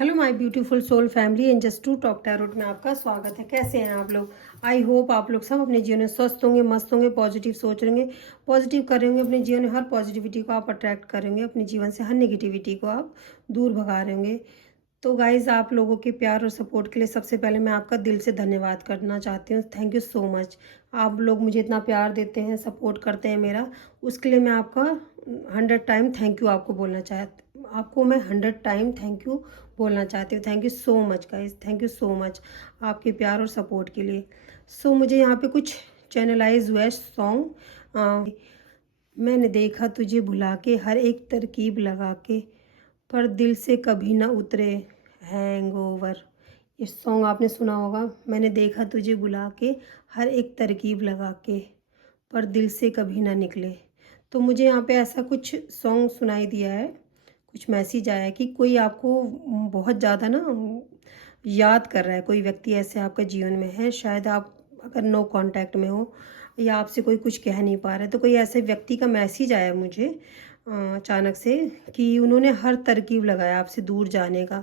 Hello my beautiful soul family and just to talk tarot में आपका स्वागत है। कैसे हैं आप लोग? आई होप आप लोग सब अपने जीवन में स्वस्थ होंगे, मस्त होंगे, पॉजिटिव सोच रहेंगे, पॉजिटिव कर रहे होंगे। अपने जीवन में हर पॉजिटिविटी को आप अट्रैक्ट करेंगे, अपने जीवन से हर नेगेटिविटी को आप दूर भगा रहे होंगे। तो गाइज, आप लोगों के प्यार और सपोर्ट के लिए सबसे पहले मैं आपका दिल से धन्यवाद करना चाहती हूँ। Thank you so much. आप लोग मुझे इतना प्यार देते हैं, सपोर्ट करते हैं मेरा, उसके लिए मैं आपका 100 टाइम थैंक यू आपको बोलना चाहती, आपको मैं 100 टाइम थैंक यू बोलना चाहती हूँ। Thank you so much guys, thank you so much आपके प्यार और सपोर्ट के लिए। मुझे यहाँ पे कुछ चैनलाइज हुआ है सॉन्ग। मैंने देखा तुझे भुला के, हर एक तरकीब लगा के, पर दिल से कभी ना उतरे हैंगओवर। ये सॉन्ग आपने सुना होगा। मैंने देखा तुझे बुला के, हर एक तरकीब लगा के, पर दिल से कभी ना निकले। तो मुझे यहाँ पे ऐसा कुछ सॉन्ग सुनाई दिया है, कुछ मैसेज आया है कि कोई आपको बहुत ज़्यादा ना याद कर रहा है। कोई व्यक्ति ऐसे आपका जीवन में है, शायद आप अगर नो कांटेक्ट में हो या आपसे कोई कुछ कह नहीं पा रहा है, तो कोई ऐसे व्यक्ति का मैसेज आया मुझे अचानक से कि उन्होंने हर तरकीब लगाया आपसे दूर जाने का।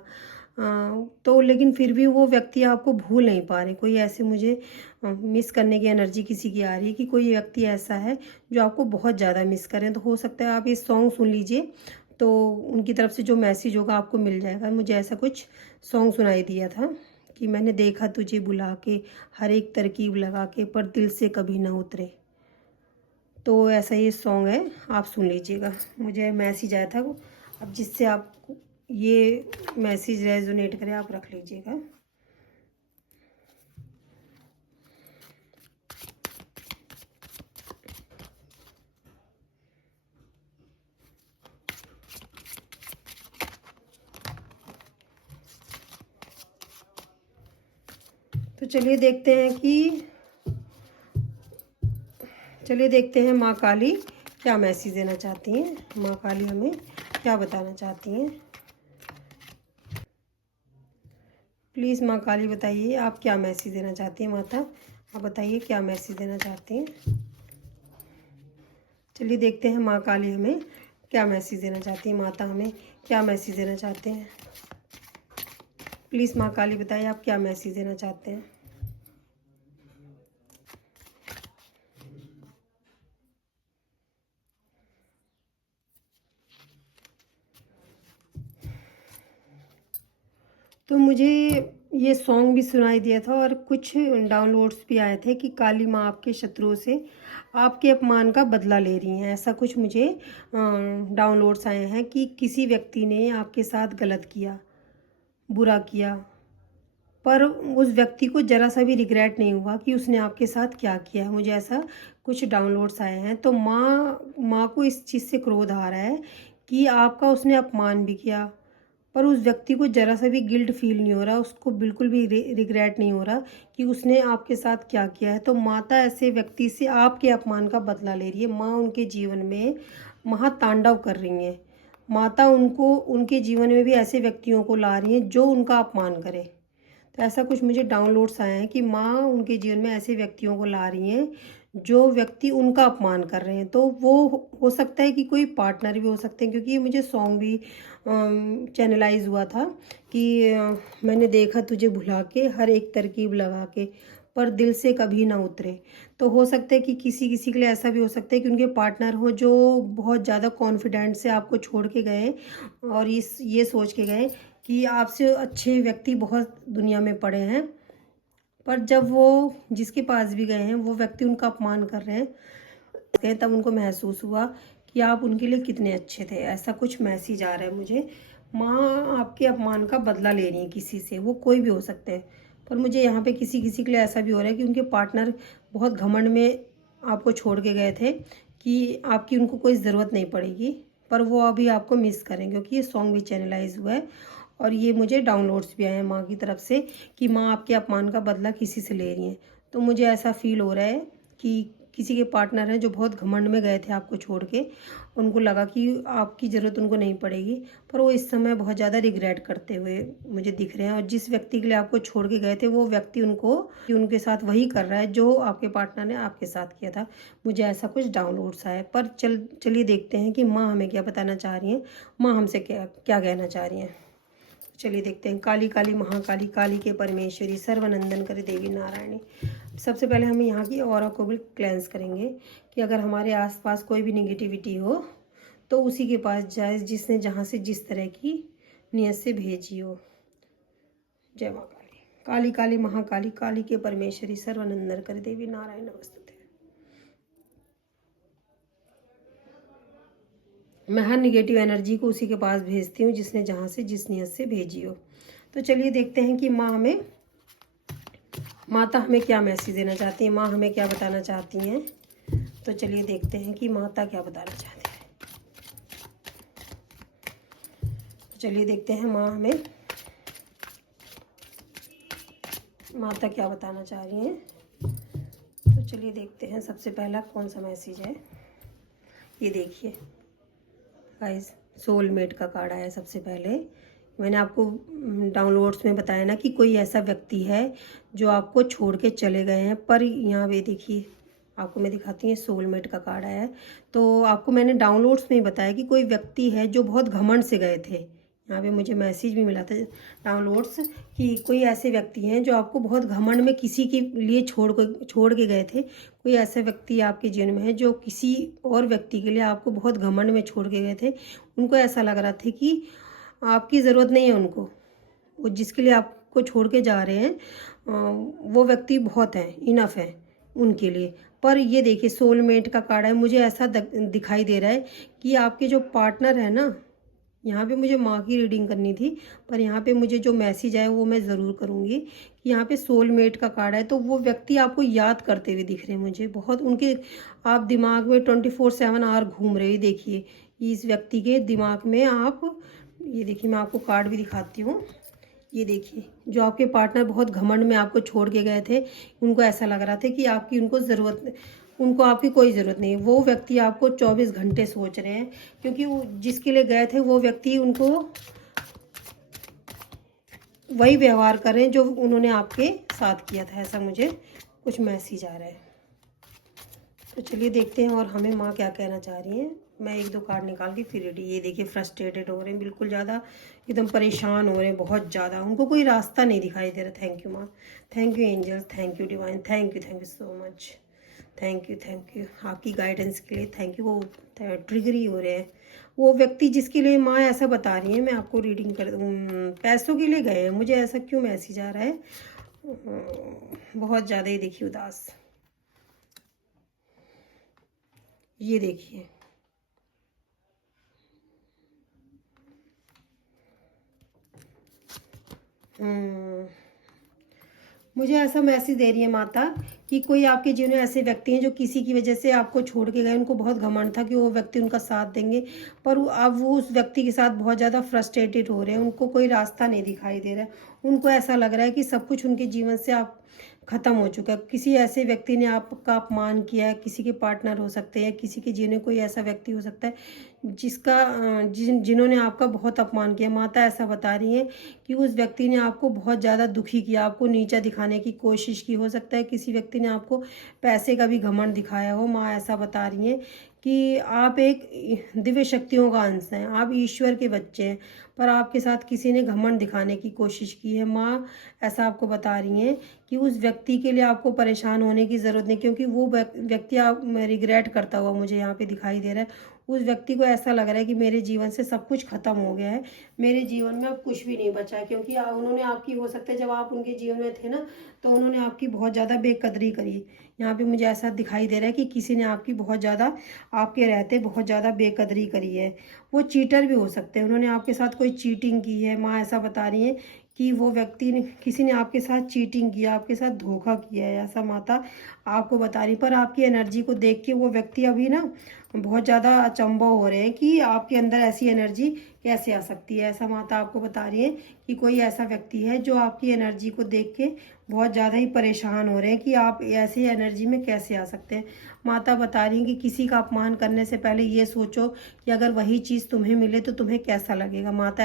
तो लेकिन फिर भी वो व्यक्ति आपको भूल नहीं पा रहे। कोई ऐसे मुझे मिस करने की एनर्जी किसी की आ रही है कि कोई व्यक्ति ऐसा है जो आपको बहुत ज़्यादा मिस करें। तो हो सकता है आप ये सॉन्ग सुन लीजिए, तो उनकी तरफ से जो मैसेज होगा आपको मिल जाएगा। मुझे ऐसा कुछ सॉन्ग सुनाई दिया था कि मैंने देखा तुझे बुला के, हर एक तरकीब लगा के, पर दिल से कभी ना उतरे। तो ऐसा ये सॉन्ग है, आप सुन लीजिएगा। मुझे मैसेज आया था, अब जिससे आप ये मैसेज रेजोनेट करे आप रख लीजिएगा। तो चलिए देखते हैं माँ काली क्या मैसेज देना चाहती हैं। माँ काली हमें क्या बताना चाहती हैं? प्लीज़ माँ काली बताइए, आप क्या मैसेज देना चाहती हैं। माता, आप बताइए क्या मैसेज देना चाहती हैं। चलिए देखते हैं माँ काली हमें क्या मैसेज देना चाहती हैं। माता हमें क्या मैसेज देना चाहते हैं। प्लीज़ माँ काली बताइए, आप क्या मैसेज देना चाहते हैं। तो मुझे ये सॉन्ग भी सुनाई दिया था और कुछ डाउनलोड्स भी आए थे कि काली माँ आपके शत्रुओं से आपके अपमान का बदला ले रही हैं। ऐसा कुछ मुझे डाउनलोड्स आए हैं कि किसी व्यक्ति ने आपके साथ गलत किया, बुरा किया, पर उस व्यक्ति को ज़रा सा भी रिग्रेट नहीं हुआ कि उसने आपके साथ क्या किया है। मुझे ऐसा कुछ डाउनलोड्स आए हैं। तो माँ को इस चीज़ से क्रोध आ रहा है कि आपका उसने अपमान भी किया, पर उस व्यक्ति को ज़रा सा भी गिल्ट फील नहीं हो रहा, उसको बिल्कुल भी रिग्रेट नहीं हो रहा कि उसने आपके साथ क्या किया है। तो माता ऐसे व्यक्ति से आपके अपमान का बदला ले रही है। माँ उनके जीवन में महातांडव कर रही हैं। माता उनको उनके जीवन में भी ऐसे व्यक्तियों को ला रही हैं जो उनका अपमान करे। तो ऐसा कुछ मुझे डाउनलोड्स आए हैं कि माँ उनके जीवन में ऐसे व्यक्तियों को ला रही हैं जो व्यक्ति उनका अपमान कर रहे हैं। तो वो हो सकता है कि कोई पार्टनर भी हो सकते हैं, क्योंकि ये मुझे सॉन्ग भी चैनलाइज हुआ था कि मैंने देखा तुझे भुला के, हर एक तरकीब लगा के, पर दिल से कभी ना उतरे। तो हो सकता है कि किसी किसी के लिए ऐसा भी हो सकता है कि उनके पार्टनर हो जो बहुत ज़्यादा कॉन्फिडेंट से आपको छोड़ के गए और ये सोच के गए कि आपसे अच्छे व्यक्ति बहुत दुनिया में पड़े हैं, पर जब वो जिसके पास भी गए हैं वो व्यक्ति उनका अपमान कर रहे हैं, तब उनको महसूस हुआ कि आप उनके लिए कितने अच्छे थे। ऐसा कुछ मैसेज आ रहा है मुझे। माँ आपके अपमान का बदला ले रही है किसी से, वो कोई भी हो सकते हैं, पर मुझे यहाँ पे किसी किसी के लिए ऐसा भी हो रहा है कि उनके पार्टनर बहुत घमंड में आपको छोड़ के गए थे कि आपकी उनको कोई ज़रूरत नहीं पड़ेगी, पर वो अभी आपको मिस करें, क्योंकि ये सॉन्ग भी चैनलाइज हुआ है। और ये मुझे डाउनलोड्स भी आए हैं माँ की तरफ से कि माँ आपके अपमान का बदला किसी से ले रही हैं। तो मुझे ऐसा फील हो रहा है कि किसी के पार्टनर हैं जो बहुत घमंड में गए थे आपको छोड़ के, उनको लगा कि आपकी ज़रूरत उनको नहीं पड़ेगी, पर वो इस समय बहुत ज़्यादा रिग्रेट करते हुए मुझे दिख रहे हैं। और जिस व्यक्ति के लिए आपको छोड़ के गए थे वो व्यक्ति उनके साथ वही कर रहा है जो आपके पार्टनर ने आपके साथ किया था। मुझे ऐसा कुछ डाउनलोड्स आया है। पर चलिए देखते हैं कि माँ हमें क्या बताना चाह रही हैं, माँ हमसे क्या क्या कहना चाह रही हैं। चलिए देखते हैं। काली काली महाकाली, काली के परमेश्वरी, सर्वनंदन कर देवी नारायणी। सबसे पहले हम यहाँ की ऑरा को भी क्लेंस करेंगे कि अगर हमारे आसपास कोई भी निगेटिविटी हो तो उसी के पास जाए जिसने जहाँ से जिस तरह की नियत से भेजी हो। जय माँ काली। काली काली महाकाली, काली के परमेश्वरी, सर्वनंदन कर देवी नारायण नमस्ते। मैं हर निगेटिव एनर्जी को उसी के पास भेजती हूँ जिसने जहाँ से जिस नियत से भेजी हो। तो चलिए देखते हैं कि माता हमें क्या मैसेज देना चाहती है, माँ हमें क्या बताना चाहती हैं। तो चलिए देखते हैं कि माता क्या बताना चाहती है। तो चलिए देखते हैं माता क्या बताना चाह रही हैं। तो चलिए देखते हैं सबसे पहला कौन सा मैसेज है। ये देखिए गाइस, सोलमेट का कार्ड आया। सबसे पहले मैंने आपको डाउनलोड्स में बताया ना कि कोई ऐसा व्यक्ति है जो आपको छोड़ के चले गए हैं, पर यहाँ पे देखिए आपको मैं दिखाती हूँ, सोलमेट का कार्ड आया है। तो आपको मैंने डाउनलोड्स में ही बताया कि कोई व्यक्ति है जो बहुत घमंड से गए थे। यहाँ पे मुझे मैसेज भी मिला था डाउनलोड्स कि कोई ऐसे व्यक्ति हैं जो आपको बहुत घमंड में किसी के लिए छोड़ के गए थे। कोई ऐसा व्यक्ति आपके जीवन में है जो किसी और व्यक्ति के लिए आपको बहुत घमंड में छोड़ के गए थे। उनको ऐसा लग रहा था कि आपकी ज़रूरत नहीं है उनको, वो जिसके लिए आपको छोड़ के जा रहे हैं वो व्यक्ति बहुत है, इनफ है उनके लिए। पर ये देखिए सोलमेट का कार्ड है। मुझे ऐसा दिखाई दे रहा है कि आपके जो पार्टनर है ना, यहाँ पे मुझे माँ की रीडिंग करनी थी पर यहाँ पे मुझे जो मैसेज आया वो मैं ज़रूर करूँगी कि यहाँ पे सोलमेट का कार्ड है। तो वो व्यक्ति आपको याद करते हुए दिख रहे हैं मुझे बहुत, उनके आप दिमाग में 24/7 आवर घूम रहे हो। देखिए इस व्यक्ति के दिमाग में आप, ये देखिए मैं आपको कार्ड भी दिखाती हूँ। ये देखिए जो आपके पार्टनर बहुत घमंड में आपको छोड़ के गए थे, उनको ऐसा लग रहा था कि उनको आपकी कोई ज़रूरत नहीं है। वो व्यक्ति आपको 24 घंटे सोच रहे हैं क्योंकि वो जिसके लिए गए थे वो व्यक्ति उनको वही व्यवहार कर रहे हैं जो उन्होंने आपके साथ किया था। ऐसा मुझे कुछ मैसेज आ रहा है। तो चलिए देखते हैं और हमें माँ क्या कहना चाह रही हैं। मैं 1-2 कार्ड निकाल के फिर रेडी। ये देखिए फ्रस्ट्रेटेड हो रहे हैं, बिल्कुल ज़्यादा एकदम परेशान हो रहे हैं, बहुत ज़्यादा। उनको कोई रास्ता नहीं दिखाई दे रहा। थैंक यू माँ, thank you angel, thank you divine, thank you so much, thank you आपकी गाइडेंस के लिए, थैंक यू। वो ट्रिगर ही हो रहे हैं। वो व्यक्ति जिसके लिए माँ ऐसा बता रही है, मैं आपको रीडिंग कर पैसों के लिए गए हैं। मुझे ऐसा क्यों मैसेज आ रहा है, बहुत ज़्यादा ही देखिए उदास। ये देखिए मुझे ऐसा मैसेज दे रही है माता कि कोई आपके जीवन में ऐसे व्यक्ति हैं जो किसी की वजह से आपको छोड़ के गए। उनको बहुत घमंड था कि वो व्यक्ति उनका साथ देंगे, पर अब वो उस व्यक्ति के साथ बहुत ज़्यादा फ्रस्ट्रेटेड हो रहे हैं। उनको कोई रास्ता नहीं दिखाई दे रहा है। उनको ऐसा लग रहा है कि सब कुछ उनके जीवन से आप ख़त्म हो चुका है। किसी ऐसे व्यक्ति ने आपका अपमान किया है, किसी के पार्टनर हो सकते हैं, किसी के जीवन में कोई ऐसा व्यक्ति हो सकता है जिन्होंने आपका बहुत अपमान किया। माता ऐसा बता रही है कि उस व्यक्ति ने आपको बहुत ज़्यादा दुखी किया, आपको नीचा दिखाने की कोशिश की। हो सकता है किसी व्यक्ति ने आपको पैसे का भी घमंड दिखाया हो। माँ ऐसा बता रही है कि आप एक दिव्य शक्तियों का अंश हैं, आप ईश्वर के बच्चे हैं, पर आपके साथ किसी ने घमंड दिखाने की कोशिश की है। माँ ऐसा आपको बता रही हैं कि उस व्यक्ति के लिए आपको परेशान होने की ज़रूरत नहीं, क्योंकि वो व्यक्ति आप रिग्रेट करता हुआ मुझे यहाँ पे दिखाई दे रहा है। उस व्यक्ति को ऐसा लग रहा है कि मेरे जीवन से सब कुछ खत्म हो गया है, मेरे जीवन में अब कुछ भी नहीं बचा है। क्योंकि उन्होंने आपकी, हो सकता है जब आप उनके जीवन में थे ना, तो उन्होंने आपकी बहुत ज़्यादा बेकदरी करी। यहाँ पे मुझे ऐसा दिखाई दे रहा है कि किसी ने आपकी बहुत ज़्यादा, आपके रहते बहुत ज़्यादा बेकदरी करी है। वो चीटर भी हो सकते हैं, उन्होंने आपके साथ कोई चीटिंग की है। माँ ऐसा बता रही है कि वो व्यक्ति ने, किसी ने आपके साथ चीटिंग किया, आपके साथ धोखा किया है, ऐसा माता आपको बता रही। पर आपकी एनर्जी को देख के वो व्यक्ति अभी ना बहुत ज़्यादा अचंभव हो रहे हैं कि आपके अंदर ऐसी एनर्जी कैसे आ सकती है। ऐसा माता आपको बता रही है कि कोई ऐसा व्यक्ति है जो आपकी एनर्जी को देख के बहुत ज़्यादा ही परेशान हो रहे हैं कि आप ऐसी एनर्जी में कैसे आ सकते हैं। माता बता रही हैं कि किसी का अपमान करने से पहले ये सोचो कि अगर वही चीज़ तुम्हें मिले तो तुम्हें कैसा लगेगा। माता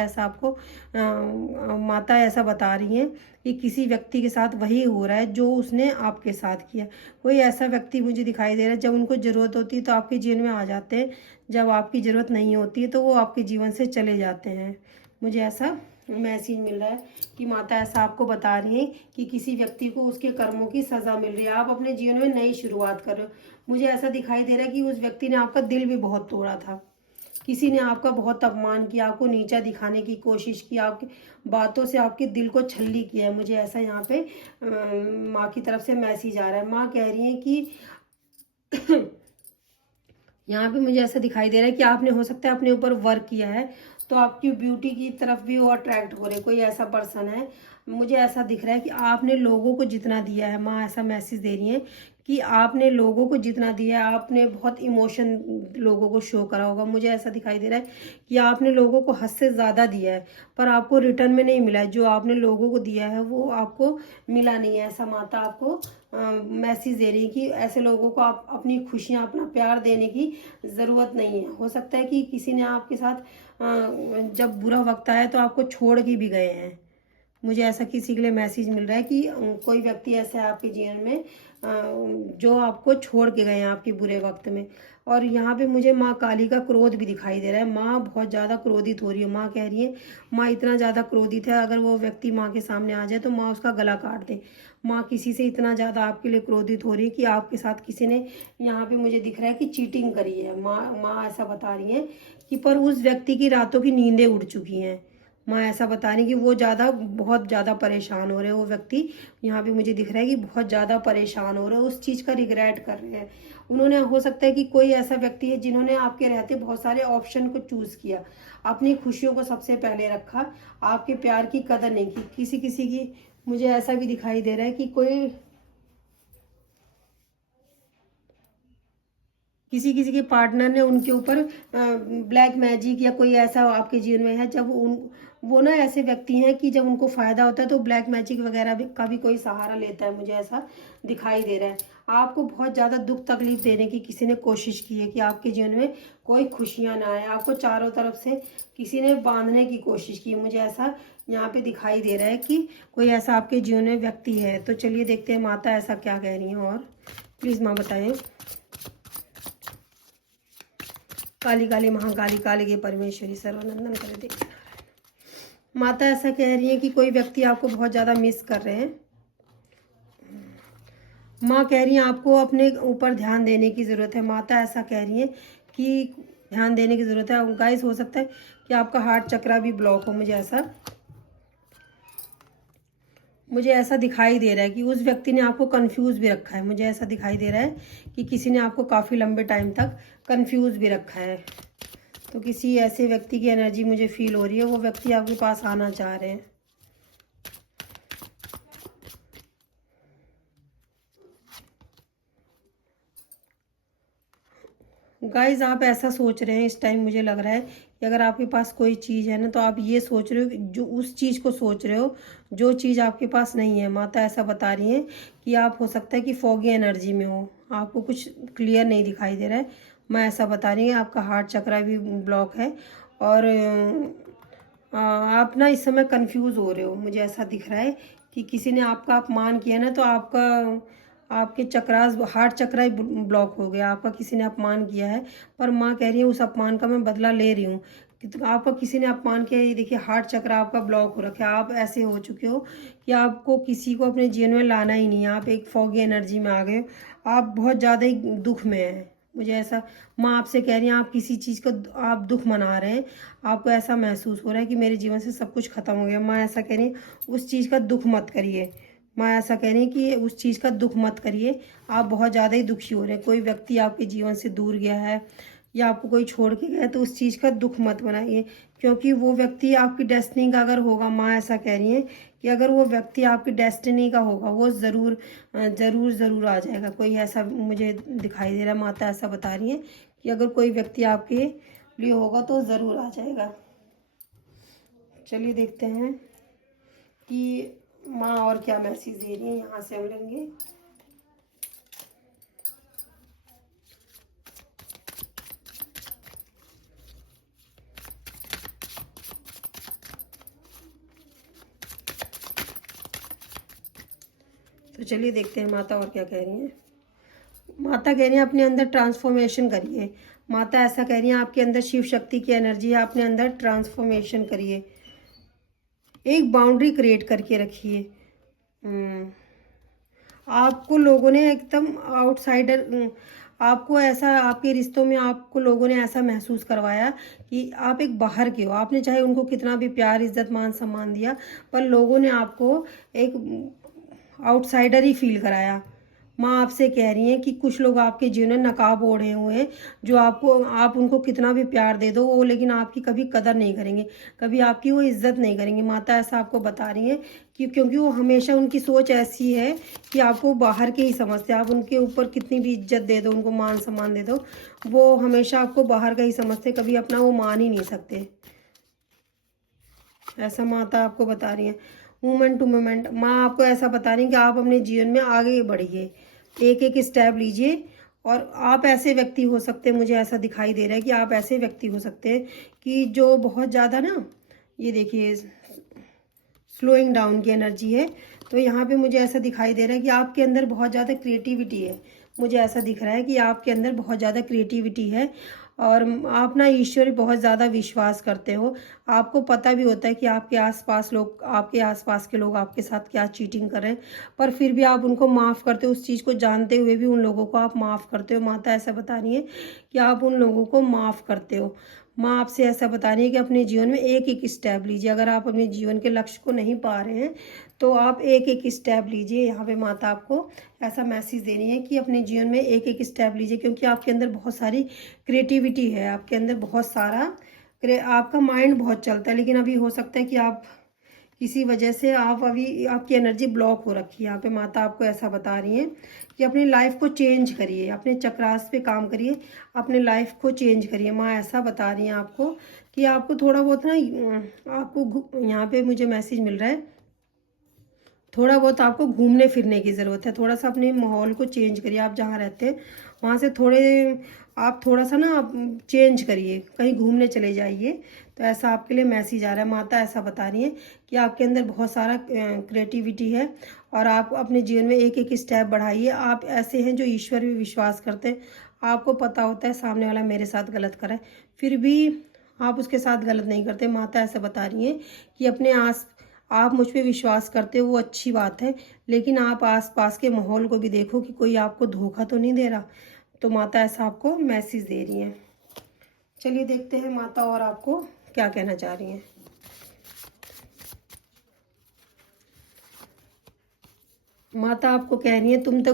ऐसा बता रही हैं कि किसी व्यक्ति के साथ वही हो रहा है जो उसने आपके साथ किया। कोई ऐसा व्यक्ति मुझे दिखाई दे रहा है, जब उनको ज़रूरत होती है तो आपके जीवन में आ जाते हैं, जब आपकी ज़रूरत नहीं होती है तो वो आपके जीवन से चले जाते हैं। मुझे ऐसा मैसेज मिल रहा है कि माता ऐसा आपको बता रही है कि किसी व्यक्ति को उसके कर्मों की सज़ा मिल रही है, आप अपने जीवन में नई शुरुआत कर रहे हो। मुझे ऐसा दिखाई दे रहा है कि उस व्यक्ति ने आपका दिल भी बहुत तोड़ा था, किसी ने आपका बहुत अपमान किया, आपको नीचा दिखाने की कोशिश की, आपकी बातों से आपके दिल को छल्ली किया है। मुझे ऐसा यहाँ पे माँ की तरफ से मैसेज आ रहा है। माँ कह रही है कि यहाँ पे मुझे ऐसा दिखाई दे रहा है कि आपने हो सकता है अपने ऊपर वर्क किया है, तो आपकी ब्यूटी की तरफ भी वो अट्रैक्ट हो रहे, कोई ऐसा पर्सन है। मुझे ऐसा दिख रहा है कि आपने लोगों को जितना दिया है, माँ ऐसा मैसेज दे रही है कि आपने लोगों को जितना दिया है, आपने बहुत इमोशन लोगों को शो करा होगा। मुझे ऐसा दिखाई दे रहा है कि आपने लोगों को हद से ज़्यादा दिया है, पर आपको रिटर्न में नहीं मिला है। जो आपने लोगों को दिया है वो आपको मिला नहीं है। ऐसा माता आपको मैसेज दे रही है कि ऐसे लोगों को आप अपनी खुशियाँ, अपना प्यार देने की ज़रूरत नहीं है। हो सकता है कि किसी ने आपके साथ जब बुरा वक्त आया तो आपको छोड़ के भी गए हैं। मुझे ऐसा किसी के लिए मैसेज मिल रहा है कि कोई व्यक्ति ऐसा है आपके जीवन में जो आपको छोड़ के गए हैं आपके बुरे वक्त में। और यहाँ पे मुझे माँ काली का क्रोध भी दिखाई दे रहा है। माँ बहुत ज़्यादा क्रोधित हो रही है। माँ कह रही है, माँ इतना ज़्यादा क्रोधित है, अगर वो व्यक्ति माँ के सामने आ जाए तो माँ उसका गला काट दे। माँ किसी से इतना ज़्यादा आपके लिए क्रोधित हो रही है कि आपके साथ किसी ने, यहाँ पे मुझे दिख रहा है कि चीटिंग करी है। माँ ऐसा बता रही है कि पर उस व्यक्ति की रातों की नींदें उड़ चुकी हैं। माँ ऐसा बता रही कि वो बहुत ज़्यादा परेशान हो रहे हैं। वो व्यक्ति यहाँ पे मुझे दिख रहा है कि बहुत ज़्यादा परेशान हो रहे हैं, उस चीज़ का रिग्रेट कर रहे हैं। उन्होंने, हो सकता है कि कोई ऐसा व्यक्ति है जिन्होंने आपके रहते बहुत सारे ऑप्शन को चूज़ किया, अपनी खुशियों को सबसे पहले रखा, आपके प्यार की कदर नहीं की। किसी किसी की, मुझे ऐसा भी दिखाई दे रहा है कि किसी किसी के पार्टनर ने उनके ऊपर ब्लैक मैजिक या कोई ऐसा आपके जीवन में है, जब वो ना ऐसे व्यक्ति हैं कि जब उनको फ़ायदा होता है तो ब्लैक मैजिक वगैरह भी का भी कोई सहारा लेता है। मुझे ऐसा दिखाई दे रहा है। आपको बहुत ज़्यादा दुख तकलीफ देने की किसी ने कोशिश की है कि आपके जीवन में कोई खुशियाँ ना आए। आपको चारों तरफ से किसी ने बांधने की कोशिश की। मुझे ऐसा यहाँ पे दिखाई दे रहा है कि कोई ऐसा आपके जीवन में व्यक्ति है। तो चलिए देखते हैं माता ऐसा क्या कह रही हैं। और प्लीज़ माँ बताएं। काली काली महाकाली काली के परमेश्वरी सर्वनंदन करे देवी नारायण। माता ऐसा कह रही है कि कोई व्यक्ति आपको बहुत ज़्यादा मिस कर रहे हैं। माँ कह रही है आपको अपने ऊपर ध्यान देने की ज़रूरत है। माता ऐसा कह रही है कि ध्यान देने की ज़रूरत है। गाइस, हो सकता है कि आपका हार्ट चक्रा भी ब्लॉक हो। मुझे ऐसा दिखाई दे रहा है कि उस व्यक्ति ने आपको कंफ्यूज भी रखा है। मुझे ऐसा दिखाई दे रहा है कि किसी ने आपको काफ़ी लंबे टाइम तक कंफ्यूज भी रखा है। तो किसी ऐसे व्यक्ति की एनर्जी मुझे फील हो रही है, वो व्यक्ति आपके पास आना चाह रहे हैं। गाइस, आप ऐसा सोच रहे हैं इस टाइम, मुझे लग रहा है कि अगर आपके पास कोई चीज़ है ना, तो आप ये सोच रहे हो कि जो उस चीज़ को सोच रहे हो जो चीज़ आपके पास नहीं है। माता ऐसा बता रही है कि आप, हो सकता है कि फॉगी एनर्जी में हो, आपको कुछ क्लियर नहीं दिखाई दे रहा है। मैं ऐसा बता रही है आपका हार्ट चक्रा भी ब्लॉक है और आप ना इस समय कंफ्यूज हो रहे हो। मुझे ऐसा दिख रहा है कि किसी ने आपका अपमान किया ना, तो आपके चक्रास, हार्ट चक्रा ही ब्लॉक हो गया। आपका किसी ने अपमान किया है, पर माँ कह रही है उस अपमान का मैं बदला ले रही हूँ। तो आपका किसी ने अपमान किया, ये देखिए हार्ट चक्रा आपका ब्लॉक हो रखा है। आप ऐसे हो चुके हो कि आपको किसी को अपने जीवन में लाना ही नहीं है। आप एक फॉगी एनर्जी में आ गए हो, आप बहुत ज़्यादा ही दुख में हैं। मुझे ऐसा, माँ आपसे कह रही हैं आप किसी चीज़ को आप दुख मना रहे हैं, आपको ऐसा महसूस हो रहा है कि मेरे जीवन से सब कुछ खत्म हो गया। माँ ऐसा कह रही है उस चीज़ का दुख मत करिए। माँ ऐसा कह रही है कि उस चीज़ का दुख मत करिए, आप बहुत ज़्यादा ही दुखी हो रहे हैं। कोई व्यक्ति आपके जीवन से दूर गया है या आपको कोई छोड़ के गया है, तो उस चीज़ का दुख मत बनाइए, क्योंकि वो व्यक्ति आपकी डेस्टिनी का अगर होगा, माँ ऐसा कह रही है कि अगर वो व्यक्ति आपकी डेस्टिनी का होगा, वो ज़रूर ज़रूर ज़रूर आ जाएगा। कोई ऐसा मुझे दिखाई दे रहा है। माता ऐसा बता रही है कि अगर कोई व्यक्ति आपके लिए होगा तो ज़रूर आ जाएगा। चलिए देखते हैं कि माँ और क्या मैसेज दे रही है। यहाँ से हम लेंगे। तो चलिए देखते हैं माता और क्या कह रही हैं। माता कह रही हैं अपने अंदर ट्रांसफॉर्मेशन करिए। माता ऐसा कह रही हैं आपके अंदर शिव शक्ति की एनर्जी है, अपने अंदर ट्रांसफॉर्मेशन करिए। एक बाउंड्री क्रिएट करके रखिए। आपको लोगों ने एकदम आउटसाइडर, आपको ऐसा, आपके रिश्तों में आपको लोगों ने ऐसा महसूस करवाया कि आप एक बाहर के हो। आपने चाहे उनको कितना भी प्यार, इज्जत, मान सम्मान दिया, पर लोगों ने आपको एक आउटसाइडर ही फील कराया। माँ आपसे कह रही हैं कि कुछ लोग आपके जीवन में नकाब ओढ़े हुए हैं, जो आपको, आप उनको कितना भी प्यार दे दो वो, लेकिन आपकी कभी कदर नहीं करेंगे, कभी आपकी वो इज्जत नहीं करेंगे। माता ऐसा आपको बता रही हैं कि क्योंकि वो हमेशा, उनकी सोच ऐसी है कि आपको बाहर के ही समझते हैं। आप उनके ऊपर कितनी भी इज्जत दे दो, उनको मान सम्मान दे दो, वो हमेशा आपको बाहर का ही समझते, कभी अपना वो मान ही नहीं सकते। ऐसा माता आपको बता रही है। मोमेंट टू मोमेंट माँ आपको ऐसा बता रही है कि आप अपने जीवन में आगे बढ़िए, एक एक स्टेप लीजिए, और आप ऐसे व्यक्ति हो सकते हैं, मुझे ऐसा दिखाई दे रहा है कि आप ऐसे व्यक्ति हो सकते हैं कि जो बहुत ज़्यादा ना, ये देखिए स्लोइंग डाउन की एनर्जी है। तो यहाँ पे मुझे ऐसा दिखाई दे रहा है कि आपके अंदर बहुत ज़्यादा क्रिएटिविटी है। मुझे ऐसा दिख रहा है कि आपके अंदर बहुत ज़्यादा क्रिएटिविटी है, और आप ना ईश्वर पे बहुत ज़्यादा विश्वास करते हो। आपको पता भी होता है कि आपके आसपास लोग, आपके आसपास के लोग आपके साथ क्या चीटिंग कर रहे हैं, पर फिर भी आप उनको माफ़ करते हो। उस चीज़ को जानते हुए भी उन लोगों को आप माफ़ करते हो। माता ऐसा बता रही है कि आप उन लोगों को माफ़ करते हो। माँ आपसे ऐसा बता रही है कि अपने जीवन में एक एक स्टेप लीजिए। अगर आप अपने जीवन के लक्ष्य को नहीं पा रहे हैं तो आप एक एक स्टेप लीजिए। यहाँ पे माता आपको ऐसा मैसेज दे रही है कि अपने जीवन में एक एक स्टेप लीजिए, क्योंकि आपके अंदर बहुत सारी क्रिएटिविटी है, आपके अंदर बहुत सारा, आपका माइंड बहुत चलता है, लेकिन अभी हो सकता है कि आप किसी वजह से, आप अभी, आपकी एनर्जी ब्लॉक हो रखी है। यहाँ पे माता आपको ऐसा बता रही हैं कि अपनी लाइफ को चेंज करिए, अपने चक्रास पे काम करिए, अपने लाइफ को चेंज करिए। माँ ऐसा बता रही हैं आपको कि आपको थोड़ा बहुत ना, आपको यहाँ पे मुझे मैसेज मिल रहा है, थोड़ा बहुत आपको घूमने फिरने की ज़रूरत है। थोड़ा सा अपने माहौल को चेंज करिए। आप जहाँ रहते हैं वहाँ से आप थोड़ा सा ना आप चेंज करिए, कहीं घूमने चले जाइए। तो ऐसा आपके लिए मैसेज आ रहा है। माता ऐसा बता रही है कि आपके अंदर बहुत सारा क्रिएटिविटी है, और आप अपने जीवन में एक एक स्टेप बढ़ाइए। आप ऐसे हैं जो ईश्वर पे विश्वास करते हैं। आपको पता होता है सामने वाला मेरे साथ गलत कर रहा है, फिर भी आप उसके साथ गलत नहीं करते। माता ऐसा बता रही है कि आप मुझ पे विश्वास करते हो, वो अच्छी बात है, लेकिन आप आसपास के माहौल को भी देखो कि कोई आपको धोखा तो नहीं दे रहा। तो माता ऐसा आपको मैसेज दे रही हैं। चलिए देखते हैं माता और आपको क्या कहना चाह रही हैं। माता आपको कह रही है, तुम तक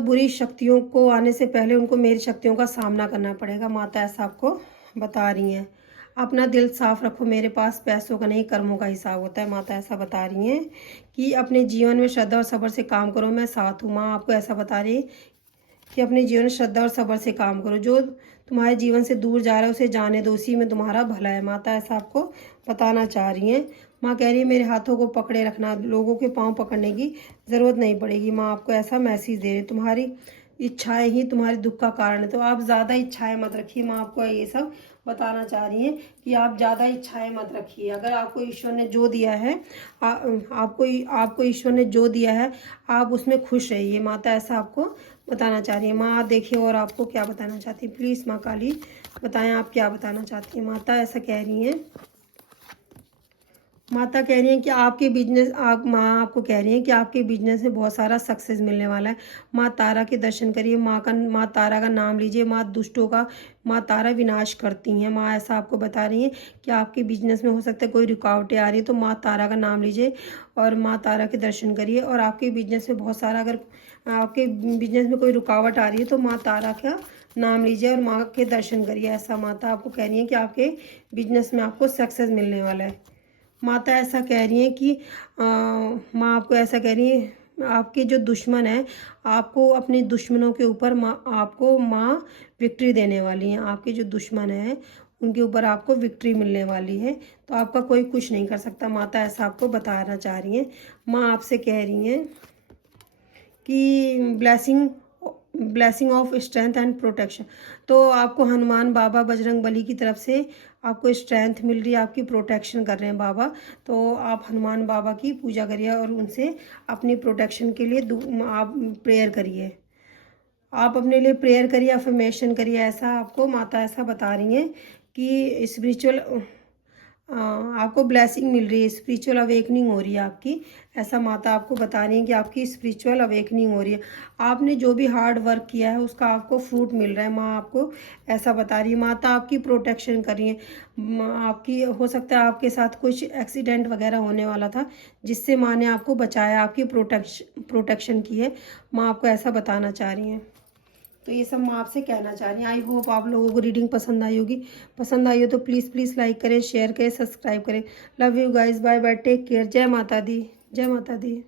बुरी शक्तियों को आने से पहले उनको मेरी शक्तियों का सामना करना पड़ेगा। माता ऐसा आपको बता रही हैं। अपना दिल साफ रखो, मेरे पास पैसों का नहीं कर्मों का हिसाब होता है। माता ऐसा बता रही हैं कि अपने जीवन में श्रद्धा और सब्र से काम करो, मैं साथ हूँ। माँ आपको ऐसा बता रही है कि अपने जीवन में श्रद्धा और सब्र से काम करो। जो तुम्हारे जीवन से दूर जा रहा है उसे जाने दो, उसी में तुम्हारा भला है। माता ऐसा आपको बताना चाह रही हैं। माँ कह रही है मेरे हाथों को पकड़े रखना, लोगों के पाँव पकड़ने की ज़रूरत नहीं पड़ेगी। माँ आपको ऐसा मैसेज दे रही है, तुम्हारी इच्छाएं ही तुम्हारे दुख का कारण है, तो आप ज़्यादा इच्छाएं मत रखिए। माँ आपको ये सब बताना चाह रही हैं कि आप ज़्यादा इच्छाएं मत रखिए। अगर आपको ईश्वर ने जो दिया है, आपको ईश्वर ने जो दिया है, आप उसमें खुश रहिए। माता ऐसा आपको बताना चाह रही है। माँ देखिए और आपको क्या बताना चाहती है, प्लीज़ माँ काली बताएं आप क्या बताना चाहती हैं। माता ऐसा कह रही हैं, माता कह रही हैं कि आपके बिजनेस, माँ आपको कह रही हैं कि आपके बिजनेस में बहुत सारा सक्सेस मिलने वाला है। माँ तारा के दर्शन करिए, माँ तारा का नाम लीजिए। माँ तारा विनाश करती हैं। माँ ऐसा आपको बता रही हैं कि आपके बिजनेस में हो सकता है कोई रुकावटें आ रही है, तो माँ तारा का नाम लीजिए और माँ तारा के दर्शन करिए। और आपके बिजनेस में बहुत सारा, अगर आपके बिजनेस में कोई रुकावट आ रही है तो माँ तारा का नाम लीजिए और माँ के दर्शन करिए। ऐसा माता आपको कह रही है कि आपके बिजनेस में आपको सक्सेस मिलने वाला है। माता ऐसा कह रही हैं कि माँ आपको ऐसा कह रही है, आपके जो दुश्मन हैं, आपको अपने दुश्मनों के ऊपर माँ विक्ट्री देने वाली हैं। आपके जो दुश्मन हैं उनके ऊपर आपको विक्ट्री मिलने वाली है, तो आपका कोई कुछ नहीं कर सकता। माता ऐसा आपको बताना चाह रही हैं। माँ आपसे कह रही हैं कि blessing of strength and protection. तो आपको हनुमान बाबा, बजरंग बली की तरफ से आपको स्ट्रेंथ मिल रही है, आपकी प्रोटेक्शन कर रहे हैं बाबा। तो आप हनुमान बाबा की पूजा करिए और उनसे अपनी प्रोटेक्शन के लिए आप प्रेयर करिए। आप अपने लिए प्रेयर करिए, अफर्मेशन करिए। ऐसा आपको माता ऐसा बता रही हैं कि स्पिरिचुअल आपको ब्लेसिंग मिल रही है, स्पिरिचुअल अवेकनिंग हो रही है आपकी। ऐसा माता आपको बता रही है कि आपकी स्पिरिचुअल अवेकनिंग हो रही है। आपने जो भी हार्ड वर्क किया है उसका आपको फ्रूट मिल रहा है। माँ आपको ऐसा बता रही है। माता आपकी प्रोटेक्शन कर रही है। आपकी हो सकता है आपके साथ कुछ एक्सीडेंट वगैरह होने वाला था, जिससे माँ ने आपको बचाया, आपकी प्रोटेक्शन की है। माँ आपको ऐसा बताना चाह रही हैं। तो ये सब मैं आपसे कहना चाह रही हूँ। आई होप आप लोगों को रीडिंग पसंद आई होगी। पसंद आई हो तो प्लीज़ प्लीज़ लाइक करें, शेयर करें, सब्सक्राइब करें। Love you guys, bye bye, take care. जय माता दी, जय माता दी।